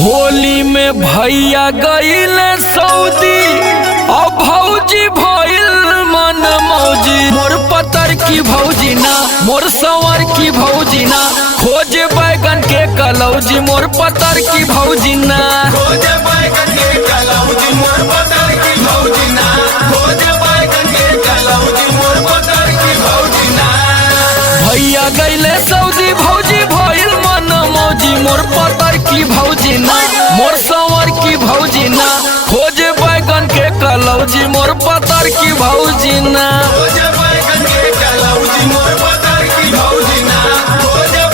होली में भैया गईल सऊदी और भौजी भइल मन मौजी। मोर पतर की भौजी ना, मोर संवर की भौजी ना, खोजे बैगन के कलौजी। मोर पतर की भौजी ना, खोजे बैगन के कलौजी। मोर पतर की भौजी ना, खोजे बैगन के कलौजी। मोर पतर की भौजी ना। भैया गईले सऊदी भौजी भइल मन मौजी। मोर पतर की भौजी ना, मोर संवर की भौजी ना, खोजे बैगन के कलौजी। मोर पतर की भौजी ना, खोजे बैगन के कलौजी। मोर पतर की भौजी ना, खोजे